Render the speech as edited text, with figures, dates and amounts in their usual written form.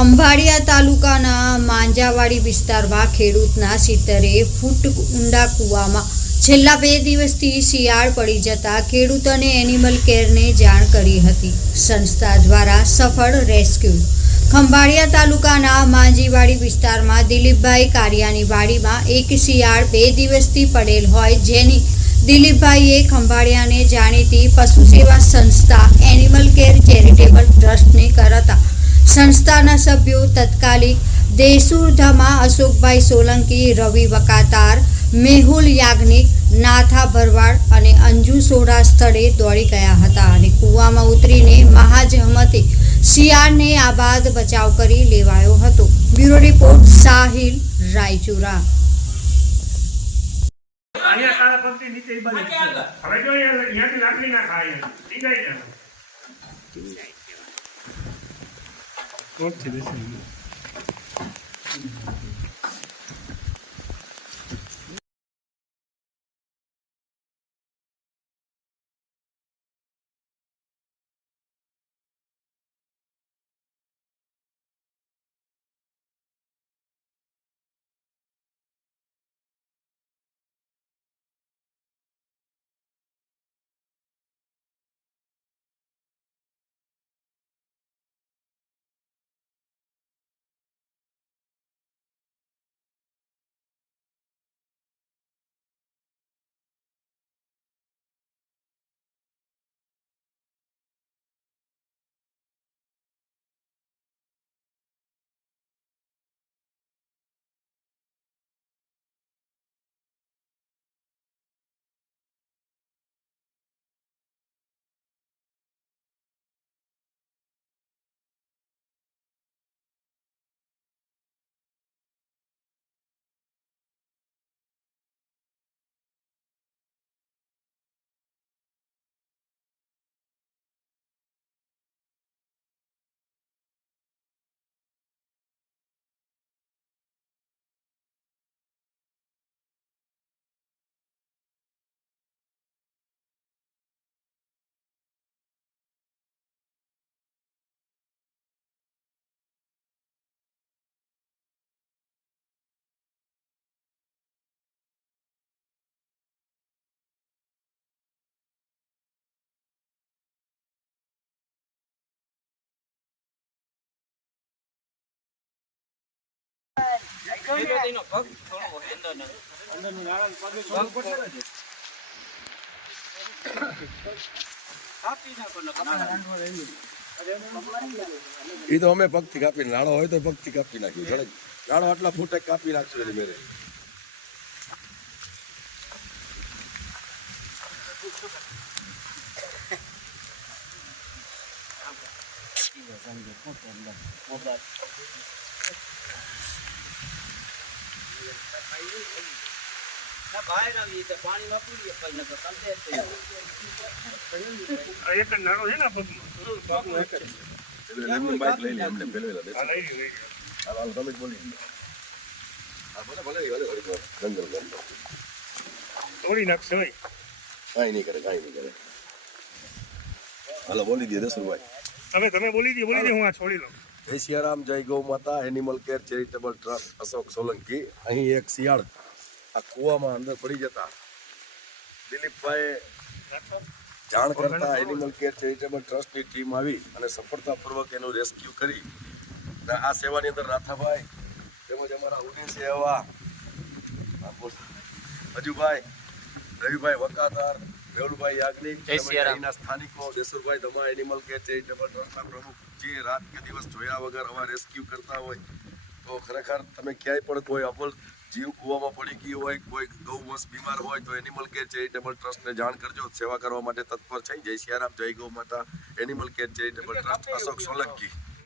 ખંભાળિયા તાલુકાના માંજાવાડી વિસ્તારમાં ખેડૂતના 70 ફૂટ ઊંડા કૂવામાં છેલ્લા 2 દિવસથી શિયાળ પડી જતા ખેડૂતોને એનિમલ કેરને જાણ કરી હતી. સંસ્થા દ્વારા સફળ રેસ્ક્યુ. ખંભાળિયા તાલુકાના માંજીવાડી વિસ્તારમાં દિલીપભાઈ કારિયાની વાડીમાં એક શિયાળ 2 દિવસથી પડેલ હોય, જેની દિલીપભાઈએ ખંભાળિયાને જાણીતી પશુ સેવા સંસ્થા એનિમલ કેર ચેરિટેબલ ટ્રસ્ટને કરતા સંસ્થાના સભ્યો તત્કાલિક દેસુરધામા અશોકભાઈ સોલંકી, રવિ વકાતાર, મેહુલ યાજ્ઞિક, નાથા ભરવાડ અને અંજુ સોઢા સ્થળે દોડી ગયા હતા અને કૂવામાં ઉતરીને મહાજહમતે શિયાળને આબાદ બચાવ કરી લેવાયો હતો. Bureau report Sahil Raichura. એ તો અમે પગથી કાપીને નાળો હોય તો પગથી કાપી નાખ્યું. નાળો આટલા ફૂટે કાપી નાખશું એની મેરે. તોડી નાખશે ભાઈ, કાંઈ નહીં કરે. હાલો બોલી દે દસુભાઈ. તમે બોલી દે હું આ છોડી લઉં. જય સિયારામ, જય ગૌ માતા. Animal care charitable trust Ashok Solanki. અહીં એક શિયાળ આ કૂવામાં અંદર પડી જતા દિલીપભાઈએ જાણ કરતા એનિમલ કેર ચેરિટેબલ ટ્રસ્ટની ટીમ આવી અને સફળતાપૂર્વક એનું રેસ્ક્યુ કરી. આ સેવાની અંદર નાથાભાઈ તેમજ અમારા ઉદેશે એવા અજુભાઈ, રવિભાઈ વકાતાર, મેહુલભાઈ યાજ્ઞિક, અહીંના સ્થાનિકો દેસુરભાઈ ધમા એનિમલ કેર ચેરિટેબલ ટ્રસ્ટના પ્રમુખ, જે રાત કે દિવસ જોયા વગર આવા રેસ્ક્યુ કરતા હોય તો ખરેખર તમે ક્યાંય પણ કોઈ અબોલ જીવ કૂવામાં પડી ગયું હોય, કોઈ ગૌવંશ બીમાર હોય તો એનિમલ કેર ચેરિટેબલ ટ્રસ્ટને જાણ કરજો. સેવા કરવા માટે તત્પર છે. જય સિયારામ, જય ગૌ માતા. Animal care charitable trust Ashok Solanki.